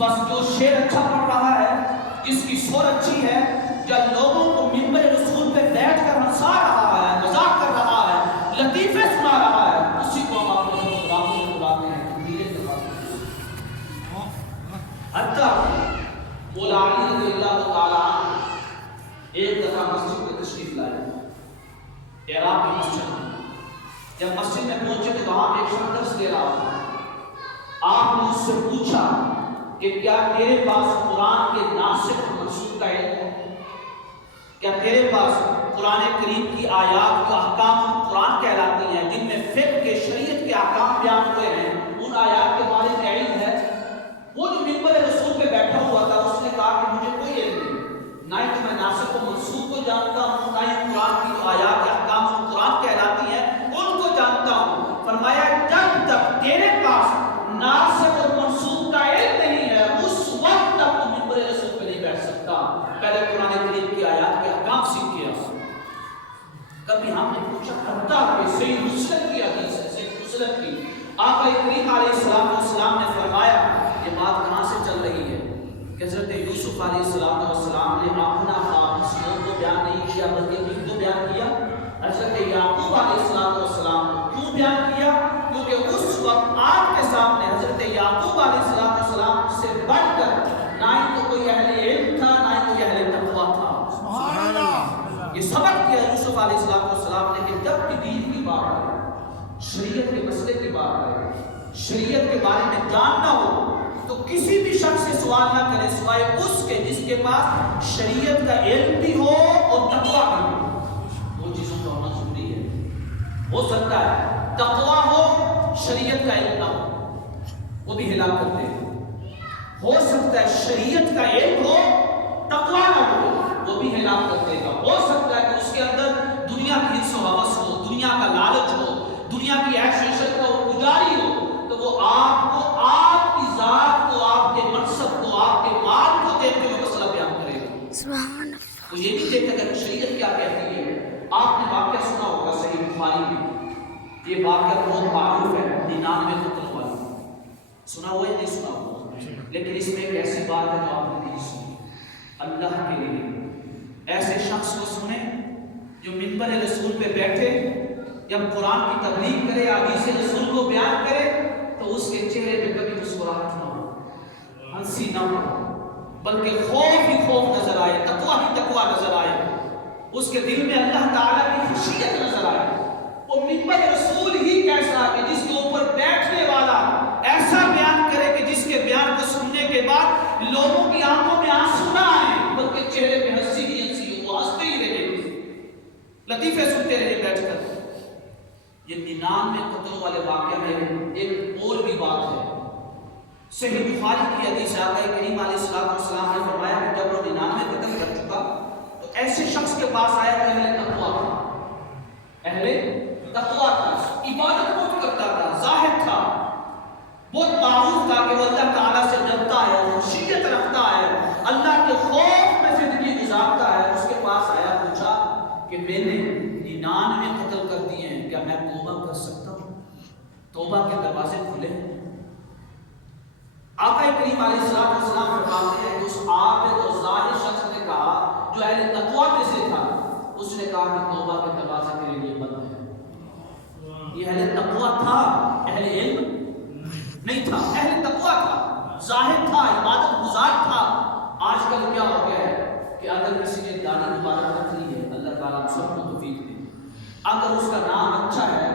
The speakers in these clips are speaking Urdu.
بس جو شعر اچھا پڑھ رہا ہے، جس کی سور اچھی ہے، جب لوگوں کو منبر رسول پہ بیٹھ کر ہنسا رہا ہے، مذاق کر رہا ہے، لطیفے سنا رہا ہے، اسی کو ہم آپ کو غلاموں میں بلاتے ہیں، تبلیغ کرواتے ہیں۔ حتیٰ مولا علی رضی اللہ تعالیٰ عنہ ایک دفعہ مسجد میں تشریف لائے، عراق کی مسجد میں۔ جب مسجد میں پہنچے تو وہاں ایک شخص درس دے رہا تھا۔ آپ نے اس سے پوچھا کہ کیا تیرے پاس قرآن کے ناسخ و منسوخ کا علم ہے؟ کیا تیرے پاس قرآن کریم کی آیات جو احکام قرآن کہلاتی ہیں، جن میں فقہ کے شریعت کے احکام بیان ہوئے ہیں، ان آیات کے بارے میں علم ہے؟ وہ جو منبر رسول پہ بیٹھا ہوا تھا اس نے کہا کہ مجھے کوئی علم نہیں، نہ ہی تو میں ناسخ و منسوخ کو جانتا ہوں، نہ ہی قرآن کی جو آیات احکام قرآن کہلاتی ہیں ان کو جانتا ہوں۔ فرمایا جب تک تیرے پاس ناسخ اور منسوخ کا علم نہیں ہے، اس وقت تک تو منبر رسول پہ نہیں بیٹھ سکتا۔ پہلے قرآن کریم کی آیات کے احکام سیکھ کے آؤ۔ کبھی ہم نے پوچھا کرتا کہ صحیح مسلم کی حدیث ہے، صحیح مسلم کی، آقا کریم علیہ السلام نے فرمایا یہ بات کہاں سے چل رہی ہے کہ حضرت یوسف علیہ السلام نے اپنا خواب کسی اور کو بیان نہیں کیا بلکہ کن کو بیان کیا؟ حضرت یعقوب علیہ السلام کو۔ کیوں بیان کیا؟ کیونکہ اس وقت آپ کے سامنے حضرت یعقوب علیہ السلام سے بڑھ کر نہ ہی تو کوئی اہل علم تھا، نہ ہی کوئی اہل تقویٰ تھا۔ سبحان اللہ۔ یہ سبق کیا یوسف علیہ السلام نے کہ جب بھی دین کی بات آئے، شریعت کے مسئلے کی بات آئے، شریعت کے بارے میں جاننا ہو تو کسی بھی شخص سے سوال نہ کرے سوائے اس کے جس کے پاس شریعت کا علم بھی ہو اور تقویٰ بھی ہو۔ وہ چیزوں کا ہونا ضروری ہے۔ ہو سکتا ہے تقویٰ ہو، شریعت کا علم نہ ہو، وہ بھی ہلاک کرتے ہیں۔ ہو سکتا ہے شریعت کا علم ہو، تقویٰ نہ ہو، وہ بھی ہلاک کرتے گا۔ ہو سکتا ہے کہ اس کے اندر دنیا کی حرص و ہوس ہو، دنیا کا لالچ ہو، دنیا کی عیش عشرت کا وہ پجاری ہو، تو وہ آپ کو، آپ کی ذات کو، آپ کے منصب کو، آپ کے مال کو دیکھ کے وہ مسئلہ بیان کرے گا۔ سبحان اللہ۔ وہ یہ بھی دیکھے گا کہ شریعت کیا کہتی ہے۔ آپ نے واقعہ سنا ہوگا صحیح بخاری میں، یہ واقعہ بہت معروف ہے، 99 قتل والا، سنا ہوا یا نہیں سنا ہوا؟ لیکن اس میں ایک ایسی بات ہے جو آپ نے نہیں سنی۔ اللہ کے لیے ایسے شخص کو سنیں جو منبر رسول پہ بیٹھے، جب قرآن کی تبلیغ کرے، حدیث رسول کو بیان کرے تو اس کے چہرے پہ کبھی مسکراہٹ نہ ہو، ہنسی نہ ہو، بلکہ خوف ہی خوف نظر آئے، تقویٰ ہی تقویٰ نظر آئے، اس کے دل میں اللہ تعالیٰ کی خشیت نظر آئے۔ وہ منبر رسول ہی کیسا کہ جس کے اوپر بیٹھنے والا ایسا بیان کرے کہ جس کے بیان کو سننے کے بعد لوگوں کی آنکھوں میں آنسو نہ آئے بلکہ چہرے پہ ہنسی ہی ہنسی ہو، وہ ہنستے ہی رہے، لطیفے سنتے رہے بیٹھ کر۔ یہ 99 قتلوں والے واقعہ میں ایک اور بھی بات ہے۔ صحیح بخاری کی حدیث آقا کریم علیہ السلام نے فرمایا کہ جب وہ 99 قتل کر چکا تو ایسے شخص کے پاس آیا کہ اہل تقویٰ تھا، اہل تقویٰ تھا، عبادت بہت کرتا تھا، زاہد تھا، بہت معروف تھا کہ وہ اللہ تعالیٰ سے ڈرتا ہے، خشیت رکھتا ہے، اللہ کے خوف میں زندگی گزارتا ہے۔ اس کے پاس آیا، پوچھا کہ میں نے 99 قتل کر دیے ہیں، کیا میں توبہ کر سکتا ہوں؟ توبہ کے دروازے کھلے ہیں۔ آقا کریم علیہ السلام فرماتے ہیں کہ اس عابد اور زاہد شخص نے کہا جو اہل تقویٰ میں سے تھا، اس نے کہا کہ توبہ کے دروازے میرے لیے بند ہے۔ یہ اہل تقویٰ تھا، اہل علم نہیں تھا، اہل تقویٰ تھا، زاہد تھا، عبادت گزار تھا۔ آج کل کیا ہو گیا ہے کہ اگر کسی نے داڑھی مبارک رکھ لی ہے، اللہ تعالیٰ سب کو توفیق دے، اگر اس کا نام اچھا ہے،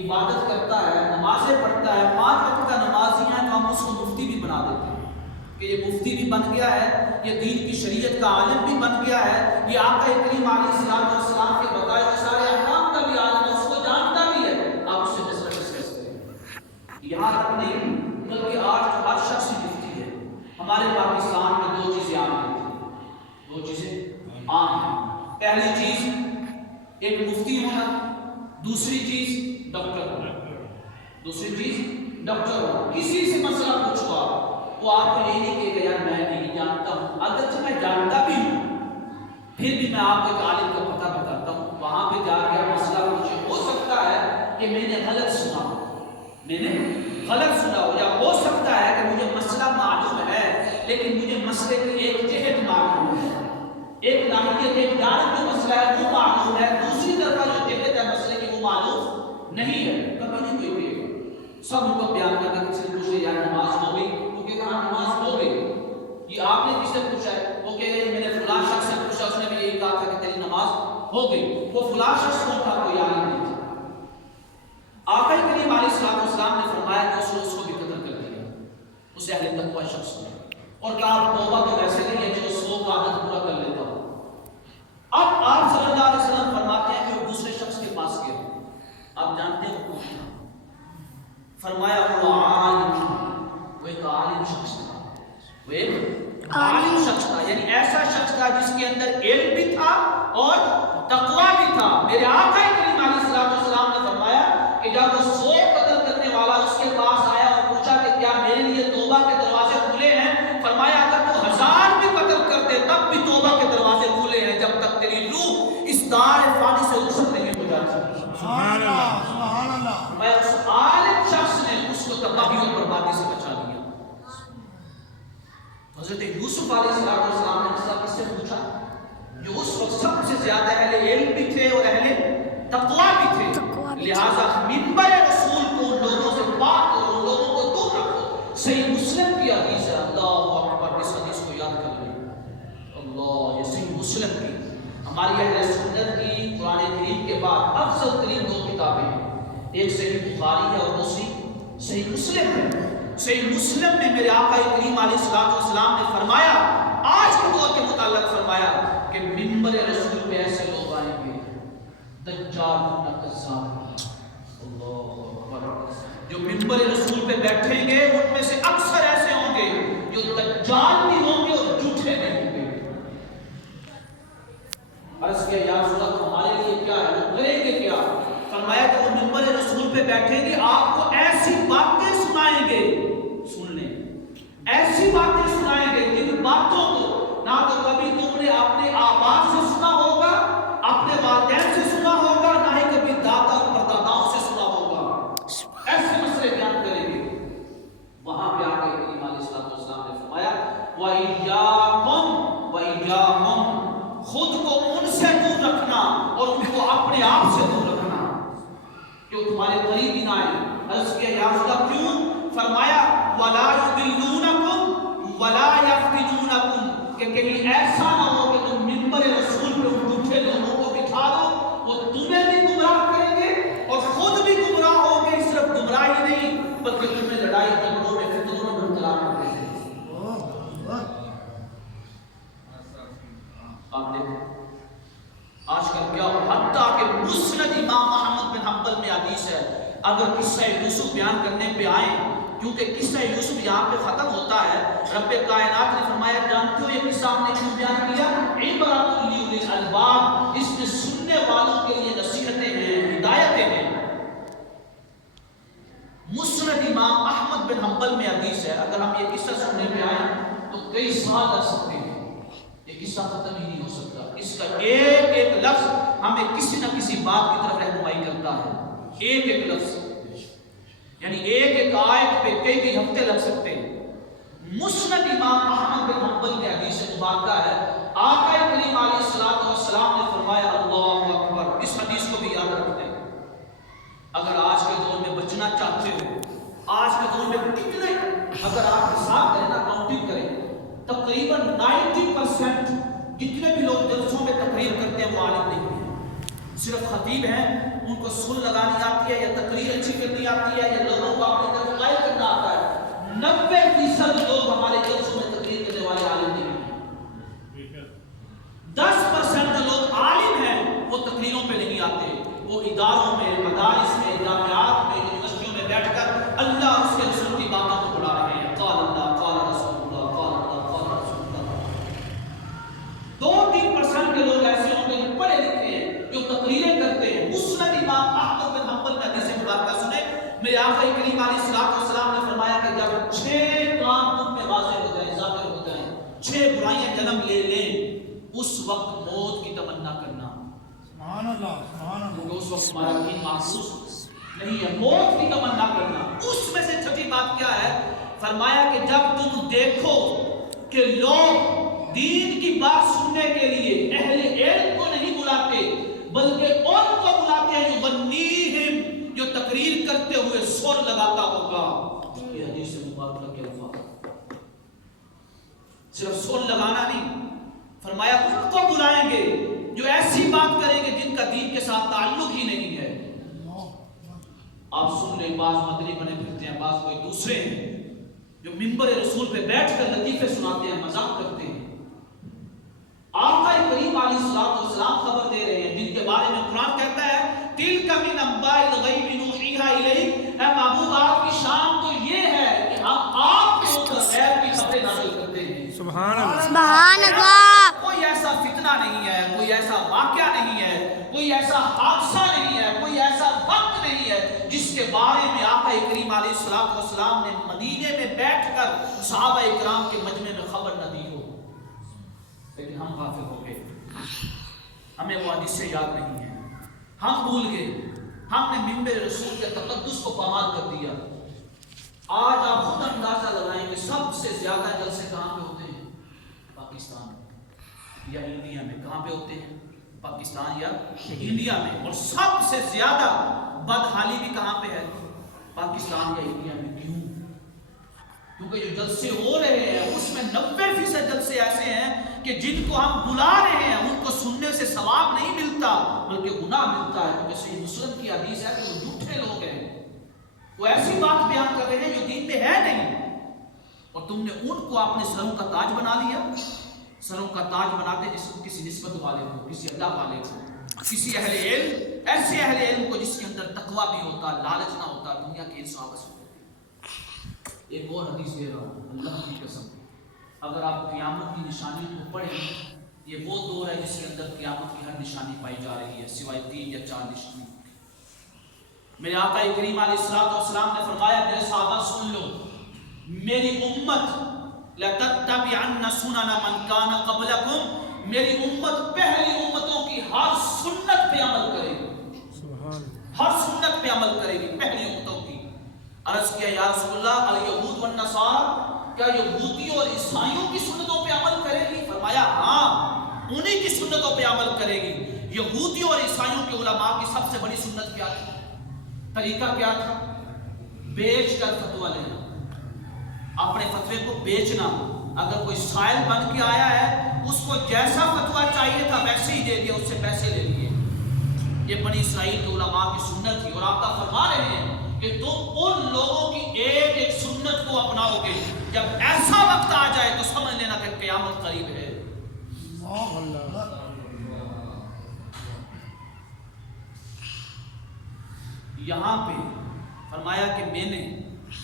عبادت کرتا ہے، نمازیں پڑھتا ہے، 5 وقت کا نمازی ہے، تو ہم اس کو مفتی بھی بنا دیتے ہیں کہ یہ مفتی بھی بن گیا ہے، یہ دین کی شریعت کا عالم بھی بن گیا ہے، یہ آقا کریم علیہ السلام کے بتائے ہوئے سارے احکام کا بھی عالم ہے، اس کو جانتا بھی ہے۔ آپ اس سے ڈسکس کریں۔ یہاں تک نہیں بلکہ آج تو ہر شخص مفتی ہے۔ ہمارے پاکستان میں 2 چیزیں عام ہیں، 2 چیزیں عام ہیں۔ پہلی چیز ایک مفتی ہونا، دوسری چیز ڈاکٹر ہونا، دوسری چیز ڈاکٹر ہونا۔ کسی سے مسئلہ پوچھوا وہ آپ کو یہ نہیں کہے گا یار میں نہیں جانتا ہوں، اگرچہ میں جانتا بھی ہوں پھر بھی میں آپ کو ایک عالم کا پتہ بتاتا ہوں، وہاں پہ جا کے مسئلہ پوچھے۔ ہو سکتا ہے کہ میں نے غلط سنا ہو، میں نے غلط سنا ہو، یا ہو سکتا ہے کہ مجھے مسئلہ معلوم ہے معلوم ہے، دوسری طرف جو جہت ہے مسئلے کی وہ معلوم نہیں ہے، کبھی نہیں کوئی کہے گا سب ان کو بیان کرنا کسی نے پوچھے یار نماز ہو گئی، وہ کہے گا نماز ہو گئی. یہ آپ نے کس سے پوچھا ہے؟ وہ کہے گا میں نے فلاں شخص سے پوچھا، اس نے بھی یہی کہا تھا کہ تیری نماز ہو گئی. وہ فلاں شخص کون تھا؟ کوئی عالم نہیں تھا. آقا کریم علیہ الصلوۃ والسلام نے فرمایا کہ اس کو بھی قتل کر دیا، اسے اہل تقوی شخص نے، اور کہا توبہ تو ویسے نہیں ہے جو 100 کا عدد پورا کر لیتا ہو. اب آپ صلی اللہ علیہ وسلم فرماتے ہیں کہ وہ دوسرے شخص کے پاس گئے. آپ جانتے ہیں وہ کون تھا؟ فرمایا وہ عالم، وہ ایک عالم شخص تھا، وہ ایک عالم شخص تھا، یعنی ایسا شخص تھا جس کے اندر علم بھی تھا اور تقوی بھی تھا. میرے آقا کریم علیہ الصلوۃ والسلام نے فرمایا کہ جب وہ 100 قتل کرنے والا اس کے پاس آیا اور پوچھا کہ کیا میرے لیے توبہ کے دروازے کھلے ہیں؟ فرمایا اگر تو 1000 بھی قتل کر دے تب بھی توبہ کے دروازے کھلے ہیں جب تک تیری روح اس دار فانی سے رخصت نہیں ہو جاتی. سبحان اللہ سبحان اللہ. میں اس عالم شخص نے اس کو تباہی اور بربادی سے بچا لیا. حضرت یوسف علیہ السلام نے کس سے پوچھا جو اس وقت سب سے زیادہ اہل علم بھی تھے اور اہل تقوی بھی تھے، لہذا منبر رسول کو ان لوگوں سے پاک کرو، ان لوگوں کو دور رکھو. صحیح مسلم کی حدیث ہے، اللہ اکبر، اس حدیث کو یاد کر لیں. اللہ، یہ صحیح مسلم کی، ہماری اہل سنت کی قرآن کریم کے بعد افضل ترین 2 کتابیں ہیں، ایک صحیح بخاری ہے اور دوسری صحیح مسلم ہے. صحیح مسلم میں میرے آقا کریم علیہ الصلوۃ والسلام نے فرمایا، آج کے دور کے متعلق فرمایا کہ منبر رسول پہ ایسے لوگ آئیں گے دجال نہ کذاب. اللہ اکبر، جو منبر رسول پہ بیٹھیں گے ان میں سے اکثر ایسے ہوں گے جو دجال بھی ہوں گے اور جھوٹے بھی ہوں گے. عرض کیا یا رسول اللہ ہمارے لیے کیا ہے، وہ کریں گے کیا؟ فرمایا کہ وہ منبر رسول پہ بیٹھیں گے، آپ کو ایسی باتیں سنائیں گے، سن لیں، ایسی باتیں سنائیں گے جن باتوں کو نہ تو کبھی تم نے اپنے آبا سے سنا ہوگا، اپنے والدین سے سنا ہوگا، نہ ہی کبھی دادا اور پرداداؤں سے سنا ہوگا. ایسے مسئلے بیان کریں گے. وہاں پہ آ کے کریم علیہ الصلوۃ والسلام نے فرمایا وَإِيَّاكُمْ وَإِيَّاهُمْ، خود کو ان سے دور رکھنا اور ان کو اپنے آپ سے دور رکھنا کہ تمہارے قریب ہی نہ آئے. عرض کیا یا رسول اللہ کیوں؟ فرمایا وَلَا يُضِلُّونَكُمْ وَلَا يَفْتِنُونَكُمْ، کہ کہیں ایسا نہ ہو کہ تم منبر رسول پہ ان جھوٹے لوگوں کو بٹھا دو، وہ تمہیں بھی گمراہ کریں گے اور خود بھی گمراہ ہو گے. صرف گمراہی نہیں بلکہ تمہیں لڑائی جھگڑوں میں فتنوں میں مبتلا کر دیں گے. آپ دیکھیں آج کل کیا ہو، حتیٰ کہ مسند امام احمد بن حنبل میں حدیث ہے، اگر قصہ یوسف بیان کرنے پہ آئیں، کیونکہ قصہ یوسف یہاں پہ ختم ہوتا ہے، رب کائنات نے فرمایا جانتے ہو یہ قصہ ہم نے کیوں بیان کیا؟ عبرۃ لأولی الالباب، اس میں سننے والوں کے لیے نصیحتیں ہیں، ہدایتیں ہیں. مسند امام احمد بن حنبل میں حدیث ہے، اگر ہم یہ قصہ سننے پہ آئیں تو کئی سال لگ سکتے ہیں، یہ قصہ ختم ہی نہیں ہو سکتا. اس کا ایک ایک لفظ ہمیں کسی نہ کسی بات کی طرف رہنمائی کرتا ہے. ایک ایک لفظ، یعنی ایک ایک آیت پہ کئی کئی ہفتے لگ سکتے ہیں. مسند امام احمد بن حنبل میں حدیث مبارکہ ہے، آقا کریم علیہ الصلوۃ والسلام نے فرمایا اللہ اکبر. اس حدیث کو بھی یاد رکھتے ہیں. اگر آج کے دور میں بچنا چاہتے ہو، آج کے دور میں کتنے، اگر آپ حساب کریں نا، کاؤنٹنگ کریں، تقریباً 90% جتنے بھی لوگ جلسوں میں تقریر کرتے ہیں وہ عالم نہیں ہیں، صرف خطیب ہیں. ان کو سن لگانی آتی ہے یا تقریر اچھی کرنی آتی ہے یا لوگوں کو اپنی طرف قائل کرنا آتا ہے. 90% لوگ ہمارے جلسوں میں تقریر کرنے والے عالم نہیں ہیں. 10% جو لوگ عالم ہیں وہ تقریروں پہ نہیں آتے، وہ اداروں میں، مدارس میں، جامعات میں، یونیورسٹیوں میں بیٹھ کر اللہ اور اس کے رسول کی باتوں کو بڑھا رہے ہیں. قال اللہ، قال رسول اللہ، قال اللہ، قال رسول اللہ. 2-3% کے لوگ ایسے ہوں گے جو پڑھے لکھے ہیں، جو تقریریں کرتے ہیں. مسند امام احمد بن حنبل میں حدیث مبارکہ سنیں، میرے آقا کریم علیہ الصلوۃ والسلام نے فرمایا کہ جب 6 کام تم میں واضح ہو جائیں، ظاہر ہو جائیں، 6 برائیاں جنم لے لیں، اس وقت موت کی تمنا کرنا. سبحان اللہ سبحان اللہ. کیونکہ اس وقت ہمارا دین محسوس نہیں ہے. موت کی تمنا کرنا. اس میں سے چھٹی بات کیا ہے؟ فرمایا کہ جب تم دیکھو کہ لوگ دین کی بات سننے کے لیے اہل علم کو نہیں بلاتے بلکہ ان کو بلاتے ہیں یغنیہم، جو تقریر کرتے ہوئے سر لگاتا ہوگا. یہ حدیث مبارکہ کے الفاظ، صرف سر لگانا نہیں، فرمایا ان کو بلائیں گے جو ایسی بات کریں گے جن کا دین کے ساتھ تعلق ہی نہیں ہے. آپ سن لیں، بعض مدنی بنے پھرتے ہیں، بعض کوئی دوسرے ہیں جو منبر رسول پہ بیٹھ کر لطیفے سناتے ہیں، مذاق کرتے ہیں. آقا کریم علیہ الصلوۃ والسلام خبر دے رہے ہیں جن کے بارے میں قرآن کہتا ہے تلک من انباء الغیب نوحیھا الیک، اے محبوب آپ کی شان تو یہ ہے کہ ہم آپ کے اوپر غیب کی خبریں نازل کرتے ہیں. سبحان اللہ، سبحان اللہ. کوئی ایسا فتنہ نہیں ہے، کوئی ایسا واقعہ نہیں ہے، کوئی ایسا حادثہ نہیں ہے، کوئی ایسا وقت نہیں ہے جس کے بارے میں آقا کریم علیہ الصلوۃ والسلام نے مدینے میں بیٹھ کر صحابہ اکرام کے مجمع میں خبر نہ دی ہو. لیکن ہم غافل ہو گئے، ہمیں وہ حدیثیں یاد نہیں ہیں، ہم بھول گئے، ہم نے منبر رسول کے تقدس کو پامال کر دیا. آج آپ خود اندازہ لگائیں کہ سب سے زیادہ جلسے کہاں پہ ہوتے ہیں؟ پاکستان یا انڈیا میں. کہاں پہ ہوتے ہیں؟ پاکستان یا انڈیا میں. اور سب سے زیادہ بدحالی بھی کہاں پہ ہے؟ پاکستان یا انڈیا میں. کیوں؟ کیونکہ جو جلسے ہو رہے ہیں اس میں 90% جلسے ایسے ہیں کہ جن کو ہم بلا رہے ہیں ان کو سننے سے ثواب نہیں ملتا بلکہ گناہ ملتا ہے. کیونکہ صحیح مسلم کی حدیث ہے کہ وہ جھوٹے لوگ ہیں، وہ ایسی بات بیان کر رہے ہیں جو دین میں ہے نہیں، اور تم نے ان کو اپنے سروں کا تاج بنا لیا. سروں کا تاج بناتے جس کو کسی نسبت والے کو، کسی اللہ والے کو، کسی اہل علم، ایسے اہل علم کو جس کے اندر تقویٰ بھی ہوتا، لالچ نہ ہوتا، دنیا کے انصاف سے. ایک اور حدیث دے رہا ہوں اللہ کی قسم، اگر آپ قیامت کی نشانی کو پڑھیں، یہ وہ دور ہے جس کے اندر قیامت کی ہر نشانی پائی جا رہی ہے سوائے 3 یا 4 نشانی. میرے آقا کریم علیہ الصلوۃ والسلام نے فرمایا میرے صحابہ سن لو، میری امت لَتَتَّبِعَنَّ سُنَنَ مَنْ كَانَ قَبْلَكُمْ، میری امت پہلی امتوں کی ہر سنت پہ عمل کرے گی، ہر سنت پہ عمل کرے گی پہلی امتوں کی. عرض کیا یا رسول اللہ الیہود والنصارى، کیا یہودیوں اور عیسائیوں کی سنتوں پہ عمل کرے گی؟ فرمایا ہاں، انہی کی سنتوں پہ عمل کرے گی. یہودیوں اور عیسائیوں کے علماء کی سب سے بڑی سنت کیا تھی؟ طریقہ کیا تھا؟ بیچ کر فتویٰ لینا، اپنے فتوے کو بیچنا. اگر کوئی سائل بن کے آیا ہے اس کو جیسا فتویٰ چاہیے تھا ویسے ہی دے دیا، اس سے پیسے لے لیے. یہ بنی اسرائیل کے علماء کی سنت تھی. اور آپ کا فرما رہے ہیں کہ تم ان لوگوں کی ایک ایک سنت کو اپناؤ گے، جب ایسا وقت آ جائے تو سمجھ لینا کہ قیامت قریب ہے. یہاں پہ فرمایا کہ میں نے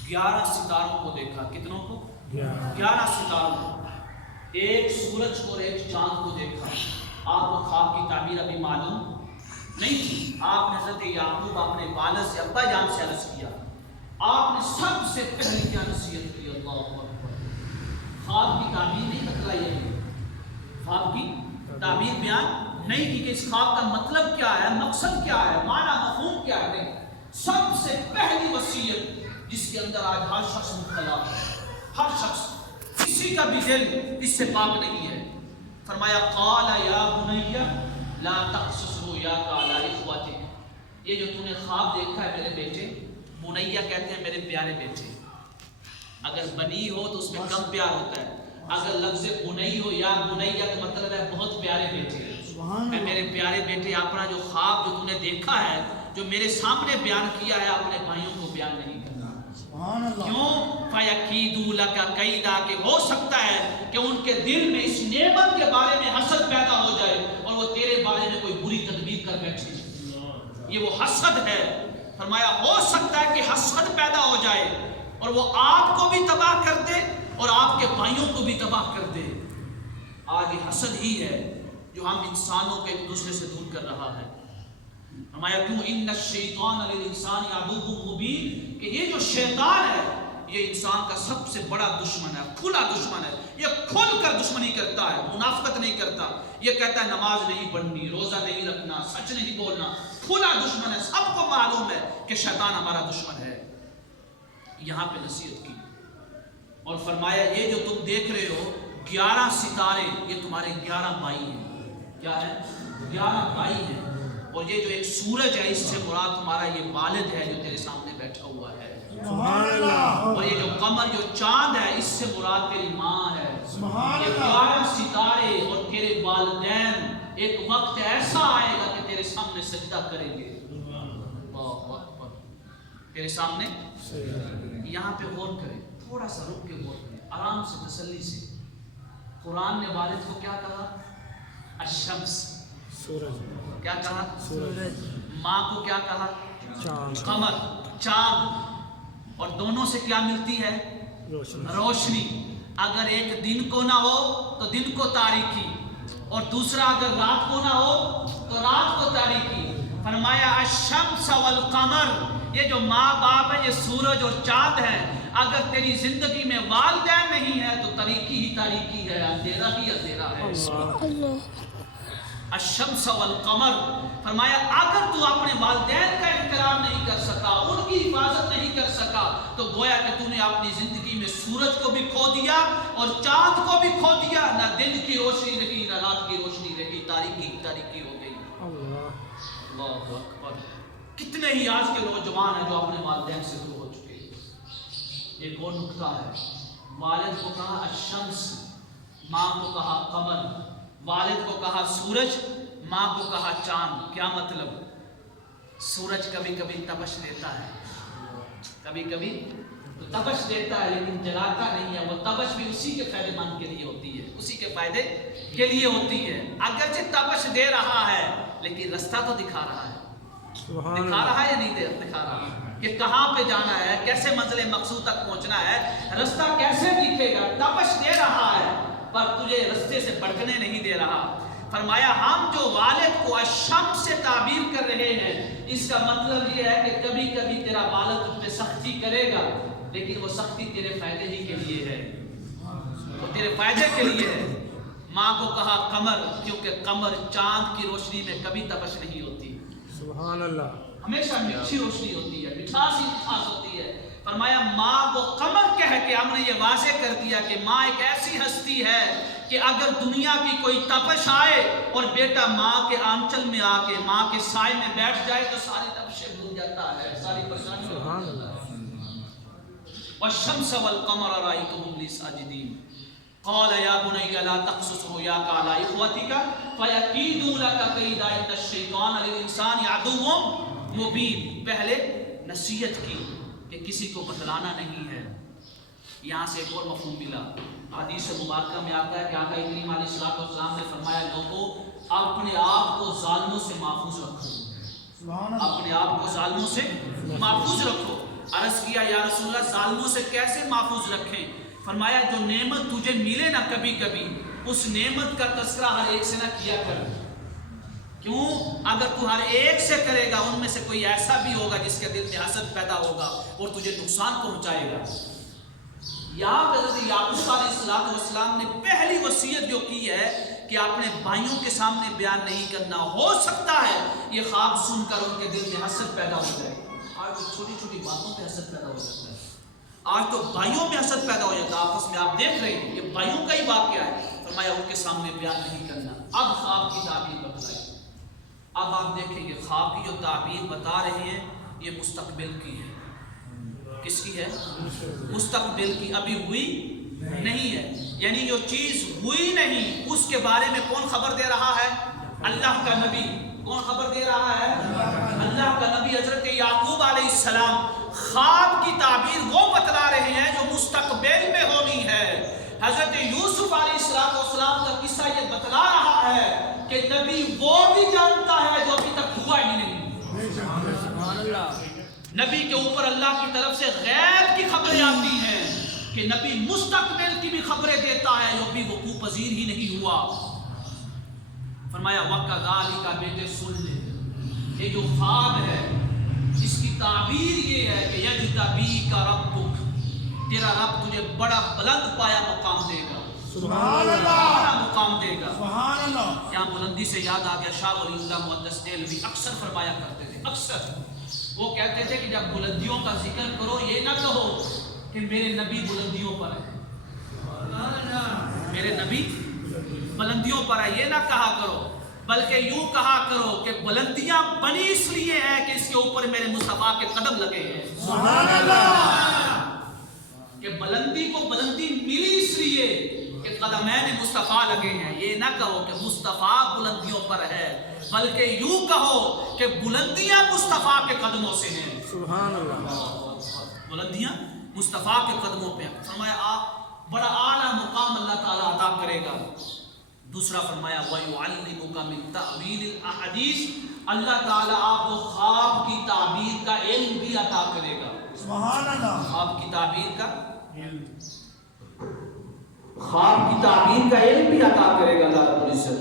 11 ستاروں کو دیکھا. کتنوں کو؟ 11 ستاروں کو. ایک سورج کو اور ایک چاند کو دیکھا. آپ کو خواب کی تعبیر ابھی معلوم نہیں تھی. آپ نے حضرت یعقوب اپنے والد سے ابا جان سے عرض کیا، آپ نے سب سے پہلے کیا نصیحت کی؟ اللہ اکبر. خواب کی تعبیر نہیں بتلائی ہے، خواب کی تعبیر بیان نہیں کی کہ اس خواب کا مطلب کیا ہے، مقصد کیا ہے، معنی مفہوم کیا ہے. سب سے پہلی وصیت جس کے اندر آج ہر شخص مبتلا ہے، ہر شخص، کسی کا بھی دل اس سے پاک نہیں ہے. فرمایا قال یا بنی لا تقصص رؤیاک علی اخوتک، یہ جو تو نے خواب دیکھا ہے میرے بیٹے، بنیہ کہتے ہیں میرے پیارے بیٹے. اگر بنی ہو تو اس میں کم پیار ہوتا ہے، اگر لفظ بنی ہو یا بنیہ کا مطلب ہے بہت پیارے بیٹے. اے میرے پیارے بیٹے، اپنا جو خواب جو تو نے دیکھا ہے، جو میرے سامنے بیان کیا ہے، اپنے بھائیوں کو بیان نہیں کرنا. کیوں؟ فَيَكِيدُوا لَكَ كَيْدًا، کہ ہو سکتا ہے کہ ان کے دل میں اس نعمت کے بارے میں حسد پیدا ہو جائے اور وہ تیرے بارے میں کوئی بری تدبیر کر بیٹھے. یہ وہ حسد ہے. فرمایا ہو سکتا ہے کہ حسد پیدا ہو جائے اور وہ آپ کو بھی تباہ کر دے اور آپ کے بھائیوں کو بھی تباہ کر دے. آج یہ حسد ہی ہے جو ہم انسانوں کے ایک دوسرے سے دور کر رہا ہے. فرمایا کیوں ان الشیطان للانسان عدو مبین، کہ یہ جو شیطان ہے یہ انسان کا سب سے بڑا دشمن ہے، کھلا دشمن ہے. یہ کھل کر دشمنی کرتا ہے، منافقت نہیں کرتا. یہ کہتا ہے نماز نہیں پڑھنی، روزہ نہیں رکھنا، سچ نہیں بولنا. کھلا دشمن ہے. سب کو معلوم ہے کہ شیطان ہمارا دشمن ہے. یہاں پہ نصیحت کی اور فرمایا یہ جو تم دیکھ رہے ہو 11 ستارے، یہ تمہارے 11 بھائی ہیں. کیا ہے؟ 11 بھائی ہیں. اور یہ جو ایک سورج ہے اس سے مراد تمہارا یہ والد ہے جو تیرے سامنے بیٹھا ہوا ہے، سبحان اللہ، اور یہ جو قمر جو چاند ہے اس سے مراد تیری ماں ہے، سبحان یہ اللہ، 12 ستارے اور تیرے والدین ایک وقت ایسا آئے گا کہ تیرے سامنے سجدہ کریں گے، اللہ اکبر، تیرے سامنے۔ یہاں پہ غور کریں، تھوڑا سا رک کے غور کریں، آرام سے تسلی سے۔ قرآن نے والد کو کیا کہا؟ الشمس، سورج، کیا کہا؟ سورج، ماں کو کیا کہا؟ چاند، قمر، چاند، اور دونوں سے کیا ملتی ہے؟ روشنی، روشنی۔ اگر ایک دن کو نہ ہو تو دن کو تاریکی، اور دوسرا اگر رات کو نہ ہو تو رات کو تاریکی۔ فرمایا الشمس والقمر، یہ جو ماں باپ ہے یہ سورج اور چاند ہے، اگر تیری زندگی میں والدین نہیں ہے تو تاریکی ہی تاریکی ہے، اندھیرا ہی اندھیرا ہے۔ الشمس والقمر، فرمایا اگر تو اپنے والدین کا احترام نہیں کر سکا، ان کی حفاظت نہیں کر سکا، تو گویا کہ تو نے اپنی زندگی میں سورج کو بھی کھو دیا اور چاند کو بھی کھو دیا، نہ دن کی روشنی رہی نہ رات کی روشنی رہی، تاریکی تاریکی ہو گئی۔ اللہ اکبر، کتنے ہی آج کے نوجوان ہیں جو اپنے والدین سے دور ہو چکے ہیں۔ ایک اور نکتہ ہے، والد کو کہا الشمس، ماں کو کہا قمر، والد کو کہا سورج، ماں کو کہا چاند۔ کیا مطلب؟ سورج کبھی کبھی تپش دیتا ہے، کبھی کبھی تو تپش دیتا ہے لیکن جلاتا نہیں ہے، وہ تپش بھی اسی کے فائدے مند کے لیے ہوتی ہے، اسی کے فائدے کے لیے ہوتی ہے۔ اگرچہ تپش دے رہا ہے لیکن رستہ تو دکھا رہا ہے، دکھا رہا ہے یا نہیں دکھا رہا کہ کہاں پہ جانا ہے، کیسے منزل مقصود تک پہنچنا ہے، رستہ کیسے دکھے گا۔ تپش دے رہا ہے پر تجھے رستے سے بھٹکنے نہیں دے رہا۔ فرمایا ہم جو والد کو الشمس سے تعبیر کر رہے ہیں، اس کا مطلب یہ ہے کہ کبھی کبھی تیرا والد تجھ پہ سختی کرے گا لیکن وہ سختی تیرے فائدے ہی کے لیے ہے، وہ تیرے فائدے کے لیے ہے۔ ماں کو کہا قمر، کیونکہ قمر چاند کی روشنی میں کبھی تپش نہیں ہوتی، سبحان اللہ، ہمیشہ میٹھی روشنی ہوتی ہے، مٹھاس ہی مٹھاس ہوتی ہے۔ فرمایا ماں کو قمر کہہ کے ہم نے یہ واضح کر دیا کہ ماں ایک ایسی ہستی ہے کہ اگر دنیا کی کوئی تپش آئے اور بیٹا ماں کے آنچل میں آ کے ماں کے سائے میں بیٹھ جائے تو ساری تپشیں بھول جاتا ہے، ساری پریشانیاں بھول سبحان جاتا اللہ، ہے۔ والشمس والقمر رأيتهم لي ساجدين قال يا بني لا تقصص رؤياك على إخوتك فيكيدوا لك كيدا إن الشيطان للإنسان عدو مبين۔ پہلے نصیحت کی کہ کسی کو بتلانا نہیں ہے۔ یہاں سے ایک اور مفہوم ملا، حدیث مبارکہ میں آتا ہے کہ آقا کریم علیہ السلام نے فرمایا لوگوں اپنے آپ کو ظالموں سے محفوظ رکھو، اپنے آپ کو ظالموں سے محفوظ رکھو۔ عرض کیا یا رسول اللہ ظالموں سے کیسے محفوظ رکھیں؟ فرمایا جو نعمت تجھے ملے نا کبھی کبھی اس نعمت کا تذکرہ ہر ایک سے نہ کیا کر۔ کیوں؟ اگر تو ہر ایک سے کرے گا ان میں سے کوئی ایسا بھی ہوگا جس کے دل میں حسد پیدا ہوگا اور تجھے نقصان پہنچائے گا۔ یہاں پہ حضرت یعقوب علیہ السلام نے پہلی وصیت جو کی ہے کہ اپنے بھائیوں کے سامنے بیان نہیں کرنا، ہو سکتا ہے یہ خواب سن کر ان کے دل میں حسد پیدا ہو جائے۔ آج تو چھوٹی چھوٹی باتوں پہ حسد پیدا ہو جاتا ہے، آج تو بھائیوں میں حسد پیدا ہو جاتا ہے، آپس میں آپ دیکھ رہے ہیں یہ بھائیوں کا ہی واقعہ ہے۔ فرمایا ان کے سامنے بیان نہیں کرنا۔ اب خواب کی تعبیر بتلائی، اب آپ دیکھیں گے خواب کی جو تعبیر بتا رہے ہیں یہ مستقبل کی ہے۔ کس کی ہے؟ مستقبل کی، ابھی ہوئی نہیں ہے، یعنی جو چیز ہوئی نہیں اس کے بارے میں کون خبر دے رہا ہے؟ اللہ کا نبی۔ کون خبر دے رہا ہے؟ اللہ کا نبی حضرت یعقوب علیہ السلام خواب کی تعبیر وہ بتلا رہے ہیں جو مستقبل میں ہونی ہے۔ حضرت یوسف علیہ السلام کا قصہ یہ بتلا رہا ہے کہ نبی وہ بھی جانتا ہے جو ابھی تک ہوا ہی نہیں۔ سبحان اللہ، نبی کے اوپر اللہ کی طرف سے غیب کی خبریں آتی ہیں کہ نبی مستقبل کی بھی خبریں دیتا ہے جو ابھی وقوع پذیر ہی نہیں ہوا۔ فرمایا وَكَذَلِكَ بیٹے سن لے، یہ جو خواب ہے اس کی تعبیر یہ ہے کہ يَجْتَبِيكَ رَبُّكَ، تیرا رب تجھے بڑا بلند پایا مقام دے گا، سبحان اللہ، بڑا مقام دے گا۔ سبحان اللہ۔ یہاں بلندی سے یاد آ گیا شاہ ولی اللہ محدث دہلوی اکثر فرمایا کرتے تھے، اکثر وہ کہتے تھے کہ جب بلندیوں کا ذکر کرو یہ نہ کہو کہ میرے نبی بلندیوں پر ہے، میرے نبی بلندیوں پر ہے، یہ نہ کہا کرو، بلکہ یوں کہا کرو کہ بلندیاں بنی اس لیے ہیں کہ اس کے اوپر میرے مصطفیٰ کے قدم لگے ہیں. سبحان اللہ. کہ بلندی کو بلندی ملی اس لیے کہ قدمین مصطفیٰ لگے ہیں. یہ نہ کہو کہ مصطفیٰ بلندیوں پر ہے، بلکہ یوں کہو کہ بلندیاں مصطفیٰ کے قدموں سے ہیں. سبحان اللہ. بلندیاں مصطفیٰ کے قدموں پہ ہیں. فرمایا آپ بڑا اعلیٰ مقام اللہ تعالیٰ عطا کرے گا. دوسرا فرمایا وَيُعَلِّمُكَ مِن تَأْوِيلِ الْأَحَادِيثِ، اللہ تعالیٰ آپ کو خواب کی تعبیر کا علم بھی عطا کرے گا. سبحان اللہ. خواب کی تعبیر کا علم بھی عطا کرے گا اللہ رب العزت.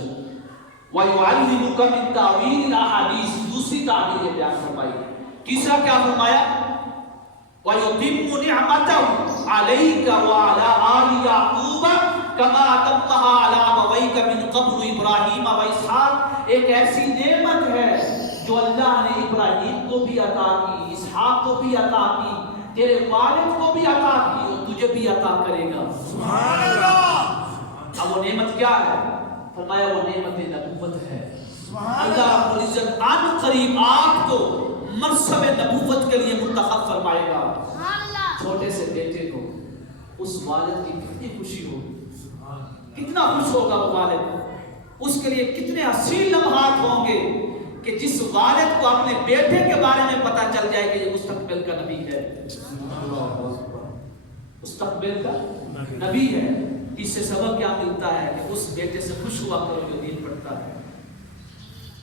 وَيُعَلِّمُكَ مِن تَأْوِيلِ الْأَحَادِيثِ، دوسری تعبیر یہ بیان فرمائی. تیسرا کیا فرمایا؟ وَيُتِمُّ نِعْمَتَهُ عَلَيْكَ وَعَلَىٰ آلِ يَعْقُوبَ كَمَا أَتَمَّهَا عَلَىٰ أَبَوَيْكَ مِن قَبْلُ إِبْرَاهِيمَ وَإِسْحَاقَ. ایک ایسی نعمت ہے جو اللہ نے ابراہیم کو بھی عطا کی، اسحاق کو بھی عطا کی، تیرے والد کو بھی عطا کی اور تجھے بھی عطا کرے گا. سبحان اللہ. اب وہ نعمت کیا ہے؟ فرمایا وہ نعمت نبوت ہے. اللہ رب العزت عن قریب آپ کو منصب نبوت کے لیے منتخب فرمائے گا. چھوٹے سے بیٹے کو اس والد کی کتنی خوشی ہوگی، کتنا خوش ہوگا وہ والد. اس کے لیے کتنے حسین لمحات ہوں گے کہ جس والد کو اپنے بیٹے کے بارے میں پتا چل جائے کہ یہ مستقبل کا نبی ہے. مستقبل کا نبی ہے. اس سے سبب کیا ملتا ہے کہ اس بیٹے سے خوش ہوا کرو جو دین پڑھتا ہے،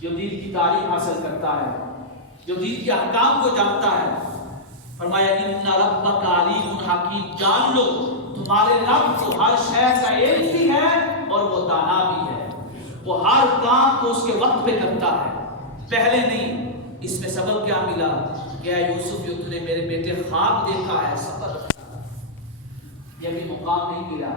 جو دین کی تعلیم حاصل کرتا ہے، جو دین کے احکام کو جانتا ہے. فرمایا ان ربک علیم حکیم، جان لو تمہارے رب کو ہر شے کا علم بھی ہے اور وہ دانا بھی ہے. وہ ہر کام کو اس کے وقت پہ کرتا ہے، پہلے نہیں. اس میں سبب کیا ملا کہ اے یوسف جو تُو نے میرے بیٹے خواب دیکھا ہے صبر رکھنا. یہ بھی مقام نہیں ملا،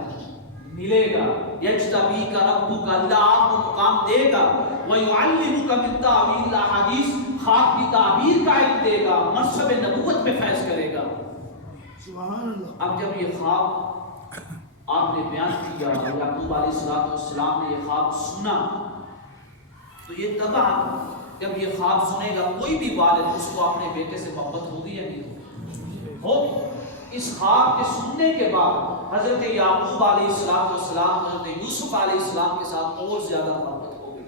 ملے گا. یجتبیک ربک، اللہ آپ کو مقام دے گا. وَيُعَلِّمُكَ مِن تَأْوِيلِ الْأَحَادِيثِ، خواب کی تعبیر کا علم دے گا، منصب نبوت پہ فیض کرے گا. سبحان اللہ. اب جب یہ خواب آپ نے بیان کیا اور یعقوب علیہ السلام نے یہ خواب سنا تو یہ طبعا جب یہ خواب سنے گا کوئی بھی والد اس کو اپنے بیٹے سے محبت ہوگی یا نہیں ہوگی. اس خواب کے سننے کے بعد حضرت یعقوب علیہ السلام حضرت یوسف علیہ السلام کے ساتھ اور زیادہ محبت ہو گئی.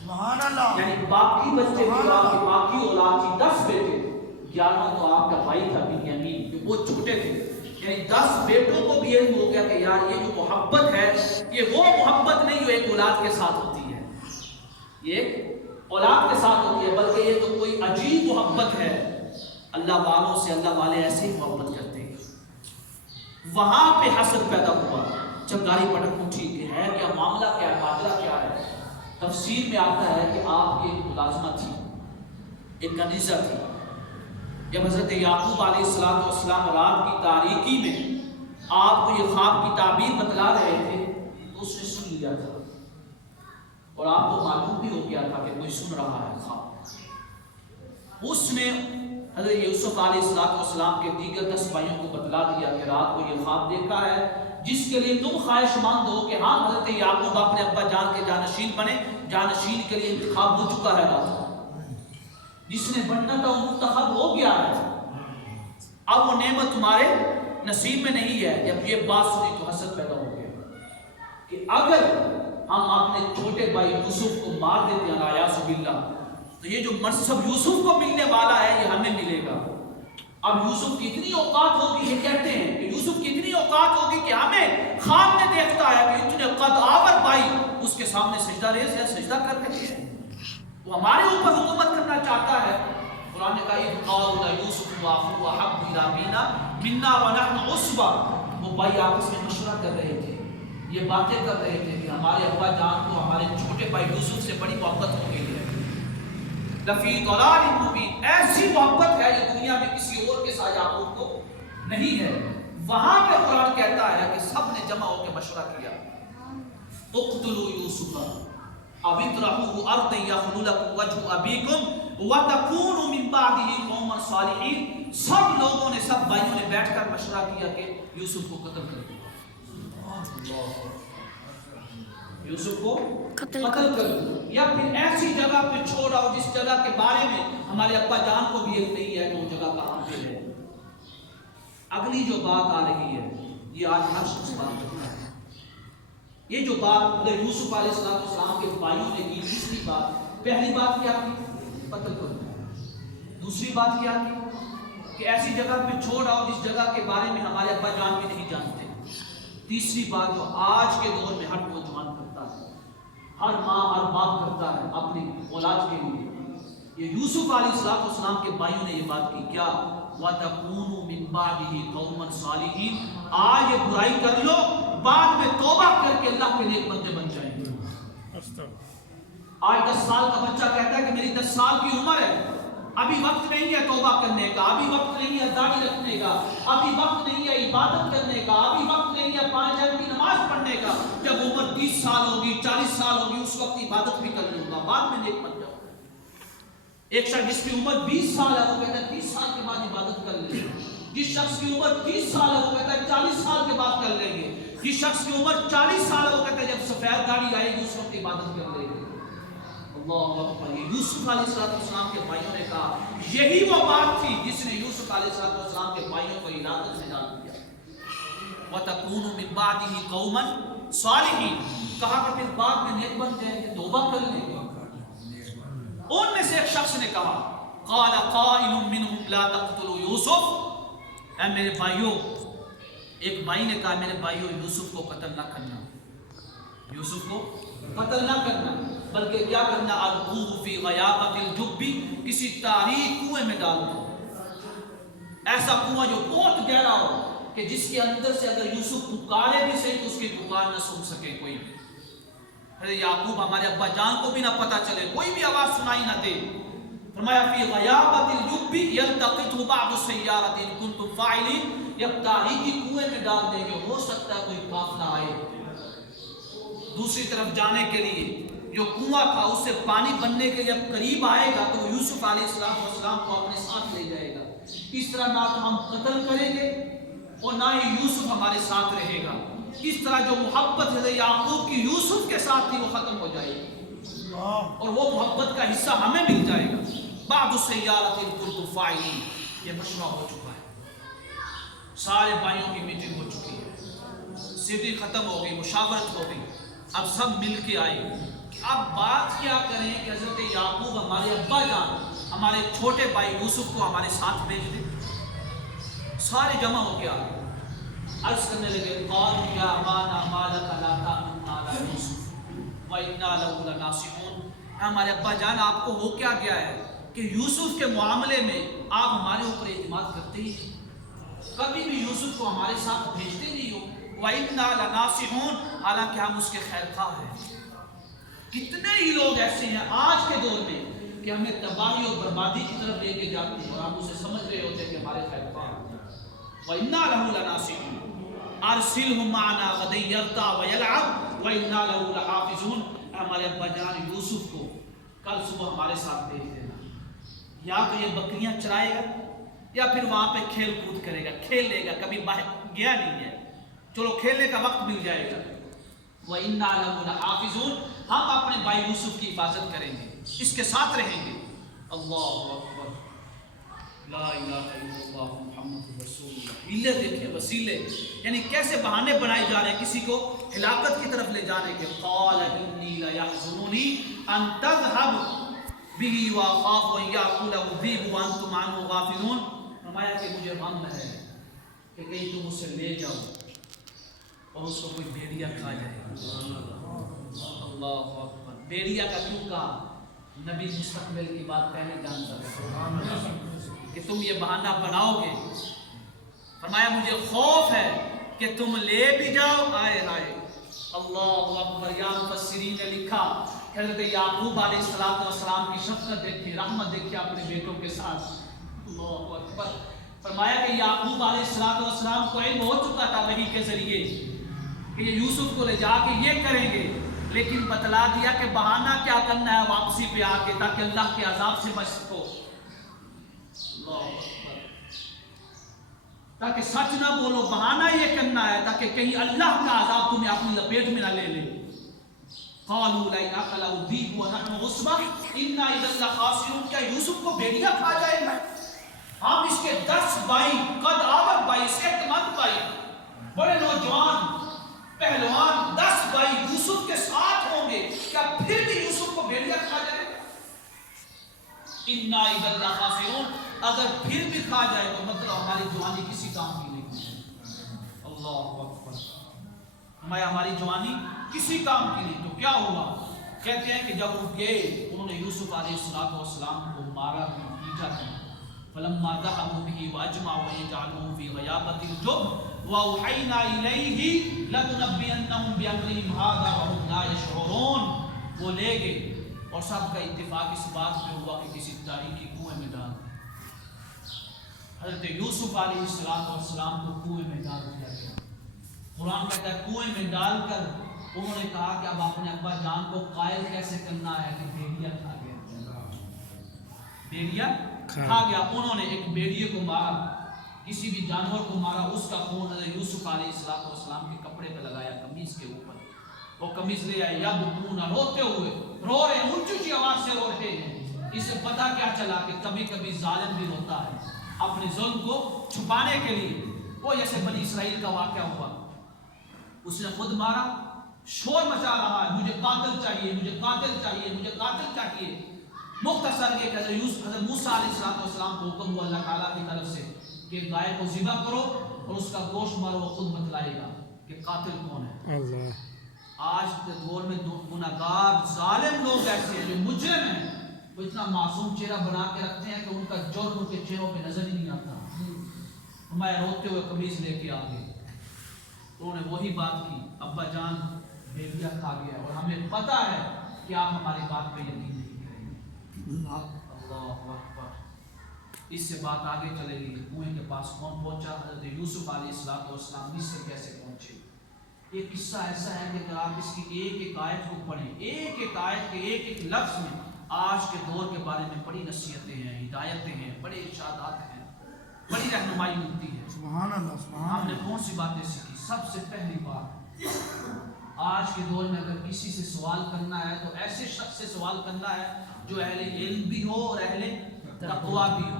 سبحان اللہ. یعنی باقی بچے بھی آپ کی باقی اولاد تھی 10 بیٹے، 11واں تو آپ کا بھائی تھا بنیامین جو بہت چھوٹے تھے. یعنی 10 بیٹوں کو بھی علم ہو گیا کہ یار یہ جو محبت ہے یہ وہ محبت نہیں جو ایک اولاد کے ساتھ ہوتی ہے، یہ ایک اولاد کے ساتھ ہوتی ہے، بلکہ یہ تو کوئی عجیب محبت ہے. اللہ والوں سے اللہ والے ایسے ہی محبت کرتے ہیں. وہاں پہ حسد پیدا ہوا، چنگاری پٹک اٹھی کہ ہے کیا معاملہ، کیا ہے ماجرا کیا ہے. تفسیر میں آتا ہے کہ آپ کی ایک ملازمہ تھی، ایک کنیزہ تھی. جب حضرت یعقوب علیہ السلام رات کی تاریکی میں آپ کو یہ خواب کی تعبیر بتلا رہے تھے تو اس نے سن لیا تھا اور آپ کو معلوم بھی ہو گیا تھا کہ کوئی سن رہا ہے خواب. اس نے حضرت یوسف علیہ السلام کے دیگر 10 بھائیوں کو بتلا دیا کہ رات کو یہ خواب دیکھا ہے جس کے لیے تم خواہش مند ہو کہ ہاں حضرت یعقوب اپنے ابا جان کے جانشین بنے. جانشین کے لیے انتخاب ہو چکا ہے، رات جس نے بننا تھا وہ منتخب ہو گیا ہے. اب وہ نعمت تمہارے نصیب میں نہیں ہے. جب یہ بات سنی تو حسد پیدا ہو گیا کہ اگر ہم اپنے چھوٹے بھائی یوسف کو مار دیتے ہیں نعوذ باللہ تو یہ جو منصب یوسف کو ملنے والا ہے یہ ہمیں ملے گا. اب یوسف کی اتنی اوقات ہوگی، یہ کہتے ہیں کہ یوسف کی اتنی اوقات ہوگی کہ ہمیں خواب میں دیکھتا ہے کہ اتنے قد آور بھائی اس کے سامنے سجدہ ریز ہے، سجدہ کر کے ہیں، وہ ہمارے اوپر حکومت کرنا چاہتا ہے. قرآن نے کہا اذ قال یوسف واخوہ احب الی ابینا منا ونحن عصبہ. وہ بھائی آپس میں مشورہ کر رہے تھے، یہ باتیں کر رہے تھے کہ ہمارے ابا جان کو ہمارے چھوٹے بھائی یوسف سے بڑی محبت ہو گئی ہے. لفی ضلال مبین، ایسی محبت ہے جو دنیا میں کسی اور کے ساتھ یعقوب کو نہیں ہے. وہاں پہ قرآن کہتا ہے کہ سب نے جمع ہو کے مشورہ کیا اقتلوا یوسف او اطرحوه ارضا یخل لکم وجہ ابیکم وتکونوا من بعدہ قوما صالحین. سب لوگوں نے، سب بھائیوں نے بیٹھ کر مشورہ کیا کہ یوسف کو قتل کر دو. یوسف کو قتل کر دو، یا پھر ایسی جگہ پہ چھوڑ آؤ جس جگہ کے بارے میں ہمارے ابا جان کو بھی علم نہیں ہے کہ وہ جگہ کہاں پہ ہے۔ اگلی جو بات آ رہی ہے یہ آج ہر شخص بات کرتا ہے۔ یہ جو بات حضرت یوسف علیہ السلام کے بھائیوں نے کی، دوسری بات، پہلی بات کیا کی؟ قتل کر دو۔ دوسری بات کیا کی؟ کہ ایسی جگہ پہ چھوڑ آؤ جس جگہ کے بارے میں ہمارے ابا جان بھی نہیں جانتے۔ تیسری بات جو آج کے دور میں ہر نوجوان کرتا ہے، ہر ماں ہر باپ کرتا ہے اپنی اولاد کے لیے، یہ یوسف علیہ السلام کے بھائیوں نے یہ بات کی، کیا وَتَكُونُوا مِن بَعْدِهِ قَوْمًا صَالِحِينَ، آج یہ برائی کر لو، بعد میں توبہ کر کے اللہ کے نیک بندے بن جائیں گے۔ آج 10 سال کا بچہ کہتا ہے کہ میری 10 سال کی عمر ہے، ابھی وقت نہیں ہے توبہ کرنے کا، ابھی وقت نہیں ہے داڑھی رکھنے کا، ابھی وقت نہیں ہے عبادت کرنے کا، ابھی وقت نہیں ہے 5 وقت کی نماز پڑھنے کا۔ جب عمر 30 سال ہوگی، 40 سال ہوگی، اس وقت عبادت بھی کر لوں گا، بعد میں نیک بن جاؤں گا۔ ایک شخص جس کی عمر 20 سال ہے وہ کہتا ہے 30 سال کے بعد عبادت کر لیں گے۔ جس شخص کی عمر 30 سال ہے وہ کہتا ہے 40 سال کے بعد کر لیں گے۔ جس شخص کی عمر 40 سال ہے وہ کہتا ہے جب سفید داڑھی آئے گی اس وقت عبادت کر لیں گے۔ اللہ اکبر۔ یوسف علیہ السلام کے بھائیوں نے کہا، یہی وہ بات تھی جس نے یوسف علیہ السلام کے بھائیوں کو ہلاکت میں ڈال دیا۔ وَتَكُونُوا مِن بَعْدِهِ قَوْمًا صَالِحِينَ، کہا کہ پھر بعد میں نیک بن جائیں گے، توبہ کر لیں گے۔ ان میں سے ایک شخص نے کہا، قال قائل منهم لا تقتلوا یوسف، اے میرے بھائیوں، ایک بھائی نے کہا میرے بھائیوں یوسف کو قتل نہ کرنا، یوسف کو قتل نہ کرنا، بلکہ کیا کرنا، القوه فی غیابۃ الجب، کسی تاریک کنویں میں ڈال دو، ایسا کنواں جو بہت گہرا ہو کہ جس کے اندر سے اگر یوسف پکارے بھی صحیح تو اس کی پکار نہ سن سکے کوئی بھی۔ حضرت یعقوب ہمارے ابا جان کو بھی نہ پتہ چلے، کوئی بھی آواز سنائی نہ دے۔ فرمایا فی غیابۃ الجب یلتقطہ بعض السیارۃ ان کنتم فاعلین، جب تاریکی کنویں میں ڈال دیں گے ہو سکتا ہے کوئی قافلہ آئے دوسری طرف جانے کے لیے۔ جو کنواں تھا اس سے پانی بننے کے جب قریب آئے گا تو یوسف علیہ السلام کو اپنے ساتھ لے جائے گا۔ اس طرح نہ تو ہم قتل کریں گے اور نہ ہی یوسف ہمارے ساتھ رہے گا۔ اس طرح جو محبت حضرت یعقوب کی یوسف کے ساتھ تھی وہ ختم ہو جائے گی اور وہ محبت کا حصہ ہمیں مل جائے گا۔ بعض السیارۃ ان کنتم فاعلین، یہ مشورہ ہو چکا ہے، سارے بھائیوں کی میٹنگ ہو چکی ہے، سیٹنگ ختم ہو گئی، مشاورت ہو گئی، اب سب مل کے آئے۔ اب بات کیا کریں کہ حضرت یعقوب ہمارے ابا جان ہمارے چھوٹے بھائی یوسف کو ہمارے ساتھ بھیج دیں۔ سارے جمع ہو کے آ گئے، عرض کرنے لگے، قالوا یا ابانا ما لک لا تأمنا علی یوسف وإنا لہ لناصحون، ہمارے ابا جان آپ کو ہو کیا گیا ہے کہ یوسف کے معاملے میں آپ ہمارے اوپر اعتماد کرتے ہی نہیں، کبھی بھی یوسف کو ہمارے ساتھ بھیجتے نہیں ہو، وإنا لناصحون، حالانکہ ہم اس کے خیر خواہ ہیں۔ کتنے ہی لوگ ایسے ہیں آج کے دور میں کہ ہمیں تباہی اور بربادی کی طرف لے کے جاتے ہیں اور ہم اسے سمجھ رہے ہوتے ہیں کہ ہمارے خیر خواہ ہیں۔ وَإِنَّا لَهُ لَنَاصِحُونَ أَرْسِلْهُ مَعَنَا غَدًا يَرْتَعْ وَيَلْعَبْ وَإِنَّا لَهُ لَحَافِظُونَ، ہمارے ابا جان یوسف کو کل صبح ہمارے ساتھ بھیج دینا، یا تو یہ بکریاں چرائے گا یا پھر وہاں پہ کھیل کود کرے گا، کھیل لے گا، کبھی باہر گیا نہیں ہے، چلو کھیلنے کا وقت مل جائے گا۔ وَإِنَّا لَهُ لَحَافِظُونَ، ہم اپنے بھائی یوسف کی حفاظت کریں گے، اس کے ساتھ رہیں گے۔ اللہ اکبر، لا الہ الا اللہ محمد رسول اللہ۔ ہیلے دیکھیں، وسیلے، یعنی کیسے بہانے بنائے جا رہے ہیں کسی کو ہلاکت کی طرف لے جانے کے۔ قال انی لیحزننی ان تذهب به واخاف ان یاکلہ الذئب وانتم عنہ غافلون، فرمایا کہ مجھے غم ہے کہ کہیں تم اسے لے جاؤ اور اس کو کوئی بھیڑیا کھا جائے۔ اللہ اکبر، بھیڑیا کا کیوں کہا؟ نبی مستقبل کی بات پہلے جانتا ہے کہ تم یہ بہانہ بناؤ گے، فرمایا مجھے خوف ہے کہ تم لے بھی جاؤ۔ آئے ہائے اللہ اکبر، یا مفسرین نے لکھا حضرت یعقوب علیہ السلام کی شفقت دیکھی، رحمت دیکھی اپنے بیٹوں کے ساتھ۔ اللہ اکبر، فرمایا کہ یعقوب علیہ السلام کو علم ہو چکا تھا وحی کے ذریعے کہ یہ یوسف کو لے جا کے یہ کریں گے، لیکن بتلا دیا کہ بہانہ کیا کرنا ہے واپسی پہ آ کے، تاکہ اللہ کے عذاب سے بچ سکو۔ اللہ اکبر، تاکہ سچ نہ بولو، بہانہ یہ کرنا ہے تاکہ کہیں اللہ کا عذاب تمہیں اپنی لپیٹ میں نہ لے لے۔ قالوا لئن اكله الذئب ونحن عصبة انا اذا لخاسرون، کیا یوسف کو بھیڑیا کھا جائے گا؟ ہم اس کے 10 بھائی، قد آور بھائی، صحت مند بھائی، بڑے نوجوان پہلوان 10 بھائی یوسف کے ساتھ ہوں گے، کیا پھر بھی یوسف کو بھیڑیا کھا جائے گا؟ انا اذا لخاسرون، اگر پھر بھی کھا جائے تو مطلب ہماری جوانی کسی کام کی نہیں۔ اللہ اکبر، ہماری جوانی کسی کام کی نہیں۔ تو کیا ہوا؟ کہتے ہیں کہ جب وہ گئے، انہوں نے یوسف علیہ السلام کو مارا بھی، پیٹا بھی۔ فلما ذهبوا به واجمعوا ان يجعلوه في غيابة الجب واوحينا اليه لتنبئنهم بامرهم هذا وهم لا يشعرون، وہ لے گئے اور سب کا اتفاق اس بات پہ ہوا کہ کسی تاریکی کنویں میں ڈال دیا۔ حضرت یوسف علیہ السلام کو کنویں میں ڈال دیا گیا۔ قرآن کہتا ہے کنویں میں ڈال کر انہوں نے کہا کہ اب اپنے ابا جان کو قائل کیسے کرنا ہے کہ بھیڑیا کھا گیا، بھیڑیا کھا گیا۔ انہوں نے ایک بھیڑیے کو مارا، کسی بھی جانور کو مارا، اس کا خون حضرت یوسف علیہ السلام کے کپڑے پہ لگایا، قمیص کے اوپر۔ وہ قمیص لے آئے، یبکون، روتے ہوئے رو رہے ہیں، اونچی اونچی آواز سے رو رہے ہیں۔ اس سے پتہ کیا چلا کہ کبھی کبھی ظالم بھی روتا ہے اپنے ظلم کو چھپانے کے لیے۔ وہ جیسے بنی اسرائیل کا واقعہ ہوا، اس نے خود مارا، شور مچا رہا ہے، مجھے قاتل چاہیے، مجھے قاتل چاہیے، مجھے قاتل چاہیے۔ مختصر یہ کہ حضرت موسیٰ علیہ السلام کو حکم ہوا اللہ تعالیٰ کی طرف سے کہ گائے کو ذبح کرو اور اس کا گوشت مارو، وہ خود بتلائے گا کہ قاتل کون ہے۔ اللہ، آج کے دور میں گناہگار ظالم لوگ ایسے ہیں جو مجرم ہیں، وہ اتنا معصوم چہرہ بنا کے رکھتے ہیں کہ ان کا جرم ان کے چہروں پہ نظر ہی نہیں آتا۔ ہمارے روتے ہوئے قمیض لے کے آگے انہوں نے وہی بات کی، ابا جان بھیڑیا کھا گیا اور ہمیں پتہ ہے کہ آپ ہماری بات پہ یقین نہیں کریں گے۔ اللہ اکبر۔ اس سے بات آگے چلے گی، کنویں کے پاس کون پہنچا؟ حضرت یوسف علیہ السلام مصر کیسے پہنچے؟ یہ قصہ ایسا ہے کہ اگر آپ اس کی ایک ایک آیت کو پڑھیں، ایک ایک آیت کے ایک ایک لفظ میں آج کے دور کے بارے میں بڑی نصیحتیں ہیں، ہدایتیں ہیں، بڑے ارشادات ہیں، بڑی رہنمائی ملتی ہے۔ سبحان اللہ، سبحان ہم نے اللہ۔ کون سی باتیں سیکھی؟ سب سے پہلی بات، آج کے دور میں اگر کسی سے سوال کرنا ہے تو ایسے شخص سے سوال کرنا ہے جو اہل علم بھی ہو اور اہل تقویٰ بھی ہو۔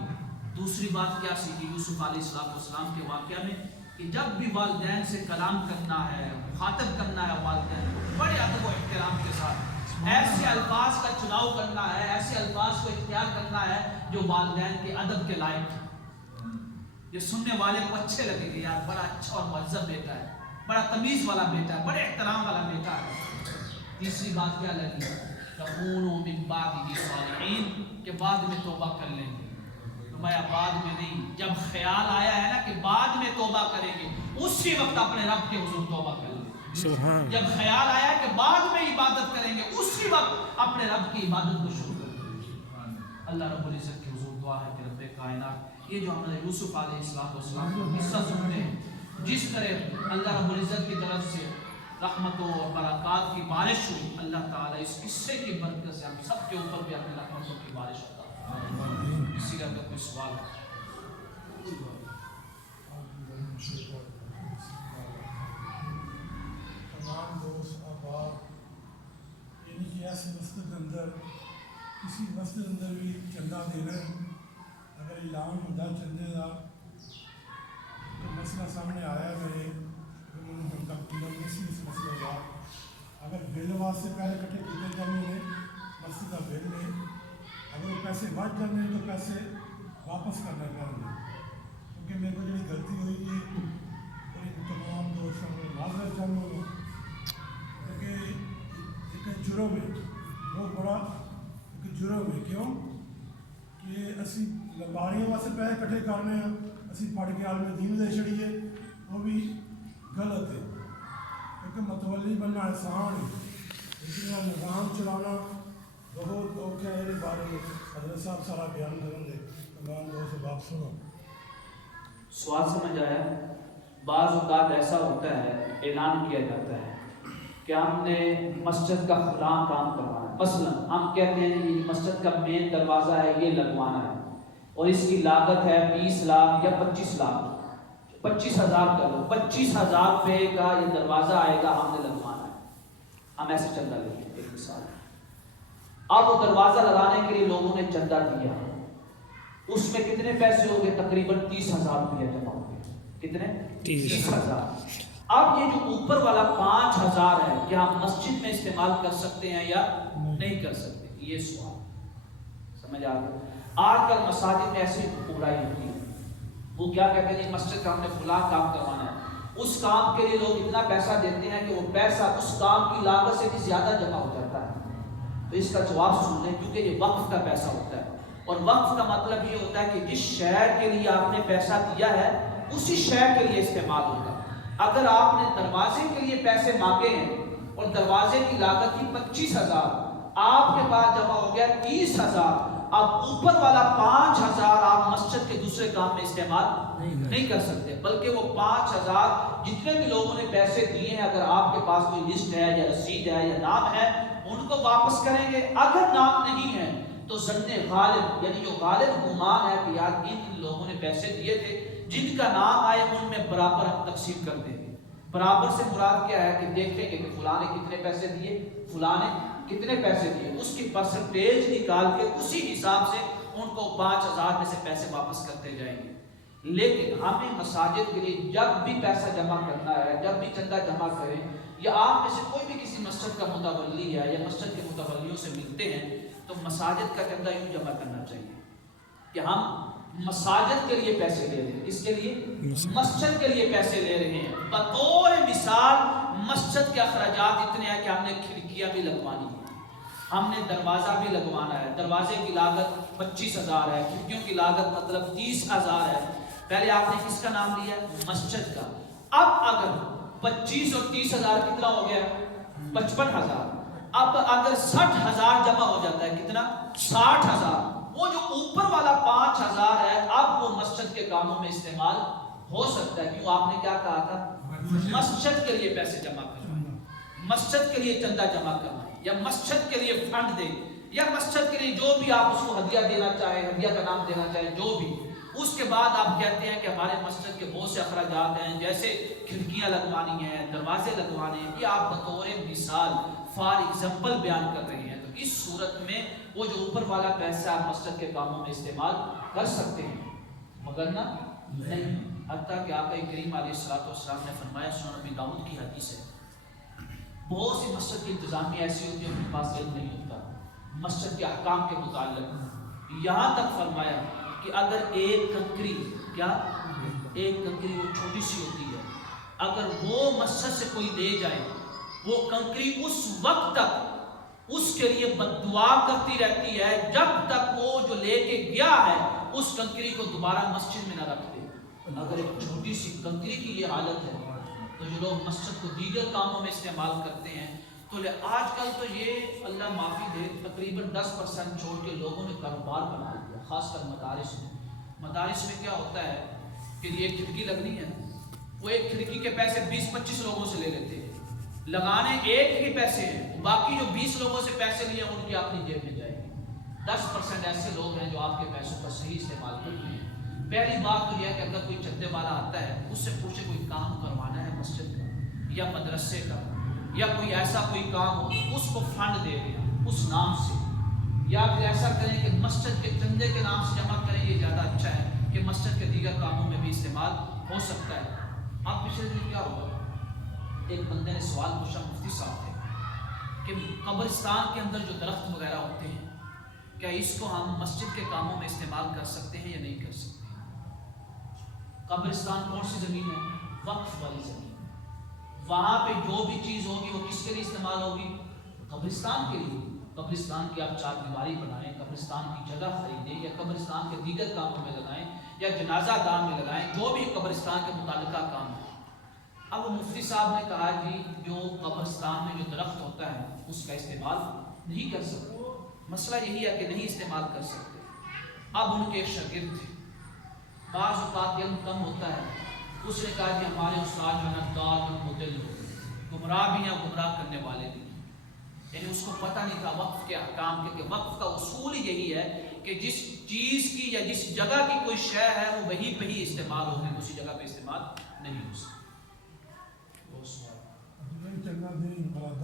دوسری بات کیا سیکھی یوسف علیہ السلام کے واقعہ میں کہ جب بھی والدین سے کلام کرنا ہے، مخاطب کرنا ہے والدین کو بڑے ادب و احترام کے ساتھ، ایسے الفاظ کا چناؤ کرنا ہے، ایسے الفاظ کو اختیار کرنا ہے جو والدین کے ادب کے لائق ہیں، جو سننے والے کو اچھے لگے گے، یار بڑا اچھا اور مہذب بیٹا ہے، بڑا تمیز والا بیٹا ہے، بڑے احترام والا بیٹا ہے۔ تیسری بات کیا لگی؟ تکونوا من بعدہ صالحین، کہ بعد میں توبہ کر لیں گے۔ فرمایا بعد میں نہیں، جب خیال آیا ہے نا کہ بعد میں توبہ کریں گے، اسی وقت اپنے رب کے حضور توبہ کر لیں۔ سبحان، جب خیال آیا کہ بعد میں عبادت کریں گے، اسی وقت اپنے رب کی عبادت کو شروع کر دیں۔ اللہ رب العزت کے حضور دعا ہے کہ رب کائنات، یہ جو ہم نے یوسف علیہ السلام کو قصہ سنتے ہیں، جس طرح اللہ رب العزت کی طرف سے رحمتوں اور برکات کی بارش ہوئی، اللہ تعالیٰ اس قصے کی برکت سے ہم سب کے اوپر بھی اپنی رحمتوں کی بارش عطا فرمائے۔ کسی کا اگر کوئی سوال ہے؟ تمام دوست احباب، یعنی کہ ایسے مسجد کے اندر کسی مسجد اندر بھی چندہ دینا ہے، اگر اعلان ہوتا چندے کا تو مسئلہ سامنے آیا میرے اس مسئلے کا، اگر بل واسطے پیسے کٹھے کیے جانے ہیں مسجد کا بل میں، اگر وہ پیسے بچ جانے تو پیسے واپس کرنا پڑیں، کیونکہ میرے کو جی غلطی ہوئی کہ تمام دوستوں کو معذرت چاہوں گا، کیونکہ ایک جرم ہے بہت بڑا، ایک جرم ہے، کیوں کہ اسی لمباریوں واسطے پیسے کٹھے کرنے ہیں، اسی پڑھ کے عالم دین دے چڑھیے، وہ بھی غلط ہے، کیونکہ متولی بننا آسان ہے، لیکن یہ نظام چلانا بہت اوکھا ہے۔ اس بارے میں حضرت صاحب سارا بیان کریں گے، تمام لوگوں سے بات سنو۔ سوال سمجھ آیا؟ بعض اوقات ایسا ہوتا ہے، اعلان کیا جاتا ہے کہ ہم نے مسجد کا فلاں کام کروانا ہے، مثلا ہم کہتے ہیں کہ مسجد کا مین دروازہ ہے یہ لگوانا ہے اور اس کی لاگت ہے 20 لاکھ یا 25 لاکھ، 25,000 کا لو، 25,000 روپے کا یہ دروازہ آئے گا، ہم نے لگوانا ہے۔ ہم ایسے چندہ لیتے ہیں. ایک مثال, اب وہ دروازہ لگانے کے لیے لوگوں نے چندہ دیا, اس میں کتنے پیسے ہو گئے؟ تقریباً 30,000 روپیہ جمع ہو گئے. کتنے؟ 30,000. اب یہ جو اوپر والا 5,000 ہے, کیا ہم مسجد میں استعمال کر سکتے ہیں یا نہیں کر سکتے؟ یہ سوال سمجھ آ گیا. آج کل مساجد میں ایسی برائی ہوتی ہے, وہ کیا کہتے ہیں مسجد کا ہم نے فلاں کام کروانا ہے, اس کام کے لیے لوگ اتنا پیسہ دیتے ہیں کہ وہ پیسہ اس کام کی لاگت سے بھی زیادہ جمع ہو جاتا ہے. تو اس کا جواب سن لیں, کیونکہ یہ وقف کا پیسہ ہوتا ہے, اور وقف کا مطلب یہ ہوتا ہے کہ جس شہر کے لیے آپ نے پیسہ دیا ہے اسی شہر کے لیے استعمال ہوگا. اگر آپ نے دروازے کے لیے پیسے مانگے ہیں اور دروازے کی لاگت تھی 25,000, آپ کے پاس جمع ہو گیا 30,000, اب اوپر والا 5,000 آپ مسجد کے دوسرے کام میں استعمال نہیں کر سکتے, بلکہ وہ 5,000 جتنے بھی لوگوں نے پیسے دیے ہیں, اگر آپ کے پاس کوئی لسٹ ہے یا رسید ہے یا نام ہے, ان کو واپس کریں گے. اگر نام نہیں ہے تو ظن غالب, یعنی جو غالب گمان ہے کہ یار ان لوگوں نے پیسے دیے تھے, جن کا نام آئے ان میں برابر ہم تقسیم کر دیں گے. برابر سے مراد کیا ہے کہ دیکھیں گے کہ فلاں نے کتنے پیسے دیے, فلاں نے کتنے پیسے دیے, اس کی پرسنٹیج نکال کے اسی حساب سے ان کو 5,000 میں سے پیسے واپس کرتے جائیں گے. لیکن ہمیں مساجد کے لیے جب بھی پیسہ جمع کرنا ہے, جب بھی چندہ جمع کریں, یا آپ میں سے کوئی بھی کسی مسجد کا متولی ہے یا مسجد کے متولیوں سے ملتے ہیں, تو مساجد کا چندہ یوں جمع کرنا چاہیے کہ ہم مساجد کے لیے پیسے لے رہے ہیں. کس کے لیے؟ مسجد کے لیے پیسے لے رہے ہیں. بطور مثال مسجد کے اخراجات اتنے ہیں کہ ہم نے کھڑکیاں بھی لگوانی ہیں, ہم نے دروازہ بھی لگوانا ہے, دروازے کی لاگت 25,000 ہے, کھڑکیوں کی لاگت مطلب 30,000 ہے. پہلے آپ نے کس کا نام لیا؟ مسجد کا. اب اگر 25 اور 30,000 کتنا ہو گیا؟ 55,000. اب اگر 60,000 جمع ہو جاتا ہے, کتنا؟ 60,000. وہ جو اوپر والا 5,000 ہے, اب وہ مسجد کے کاموں میں استعمال ہو سکتا ہے. کیوں؟ آپ نے کیا کہا تھا؟ مسجد کے لیے پیسے جمع کرنا, مسجد کے لیے چندہ جمع کرنا, یا مسجد کے لیے فنڈ دے, یا مسجد کے لیے جو بھی آپ اس کو ہدیہ دینا چاہیں, ہدیہ کا نام دینا چاہیں, جو بھی. اس کے بعد آپ کہتے ہیں کہ ہمارے مسجد کے بہت سے اخراجات ہیں, جیسے کھڑکیاں لگوانی ہیں, دروازے لگوانے ہیں. یہ آپ بطور مثال فار ایگزامپل بیان کر رہے ہیں. تو اس صورت میں وہ جو اوپر والا پیسہ آپ مسجد کے کاموں میں استعمال کر سکتے ہیں, مگر نہ نہیں. حتیٰ کہ آقا کریم علیہ السلام نے فرمایا, سنن ابی داؤد کی حدیث ہے, بہت سی مسجد کی انتظامیہ ایسی ہوتی ہے ان کے پاس علم نہیں ہوتا مسجد کے احکام کے متعلق. یہاں تک فرمایا کہ اگر ایک کنکری, کیا ایک کنکری وہ چھوٹی سی ہوتی ہے, اگر وہ مسجد سے کوئی لے جائے, وہ کنکری اس وقت تک اس کے لیے بد دعا کرتی رہتی ہے جب تک وہ جو لے کے گیا ہے اس کنکری کو دوبارہ مسجد میں نہ رکھ دے. اگر ایک چھوٹی سی کنکری کی یہ حالت ہے, تو جو لوگ مسجد کو دیگر کاموں میں استعمال کرتے ہیں, تو آج کل تو یہ اللہ معافی دے تقریباً 10% چھوڑ کے لوگوں نے کاروبار بنا لیا, خاص کر مدارس میں. مدارس میں کیا ہوتا ہے کہ یہ کھڑکی لگنی ہے, وہ ایک کھڑکی کے پیسے 20-25 لوگوں سے لے لیتے ہیں, لگانے ایک ہی پیسے ہیں, باقی جو 20 لوگوں سے پیسے لیے ان کی اپنی جیب میں جائے گی. 10% ایسے لوگ ہیں جو آپ کے پیسوں کا صحیح استعمال کرتے ہیں. پہلی بات تو یہ ہے کہ اگر کوئی چندے والا آتا ہے, اس سے پوچھے کوئی کام کروانا ہے مسجد کا یا مدرسے کا, یا کوئی ایسا کوئی کام ہو, اس کو فنڈ دے دیں اس نام سے, یا پھر ایسا کریں کہ مسجد کے چندے کے نام سے جمع کریں. یہ زیادہ اچھا ہے کہ مسجد کے دیگر کاموں میں بھی استعمال ہو سکتا ہے. اب پچھلے دن کیا ہوا, ایک بندے نے سوال پوچھا مفتی صاحب سے کہ قبرستان کے اندر جو درخت وغیرہ ہوتے ہیں, کیا اس کو ہم مسجد کے کاموں میں استعمال کر سکتے ہیں یا نہیں کر سکتے؟ قبرستان کون سی زمین ہے؟ وقف والی زمین. وہاں پہ جو بھی چیز ہوگی وہ کس کے لیے استعمال ہوگی؟ قبرستان کے لیے. قبرستان کی آپ چار دیواری بنائیں, قبرستان کی جگہ خریدیں, یا قبرستان کے دیگر کاموں میں لگائیں, یا جنازہ دان میں لگائیں, جو بھی قبرستان کے متعلقہ کام ہے. اب وہ مفتی صاحب نے کہا جی جو قبرستان میں جو درخت ہوتا ہے اس کا استعمال نہیں کر سکتے. مسئلہ یہی ہے کہ نہیں استعمال کر سکتے. اب ان کے ایک شاگرد تھے, بعض اوقات علم کم ہوتا ہے, اس نے کہا کہ ہمارے استاد جو ہے دال مدل گمراہ بھی ہیں, گمراہ کرنے والے بھی. یعنی اس کو پتہ نہیں تھا وقف کے احکام کے, کہ وقف کا اصول یہی ہے کہ جس چیز کی یا جس جگہ کی کوئی شے ہے وہ وہیں پہ ہی استعمال ہوگی, دوسری جگہ پہ استعمال نہیں ہو سکتی. چندہ دیں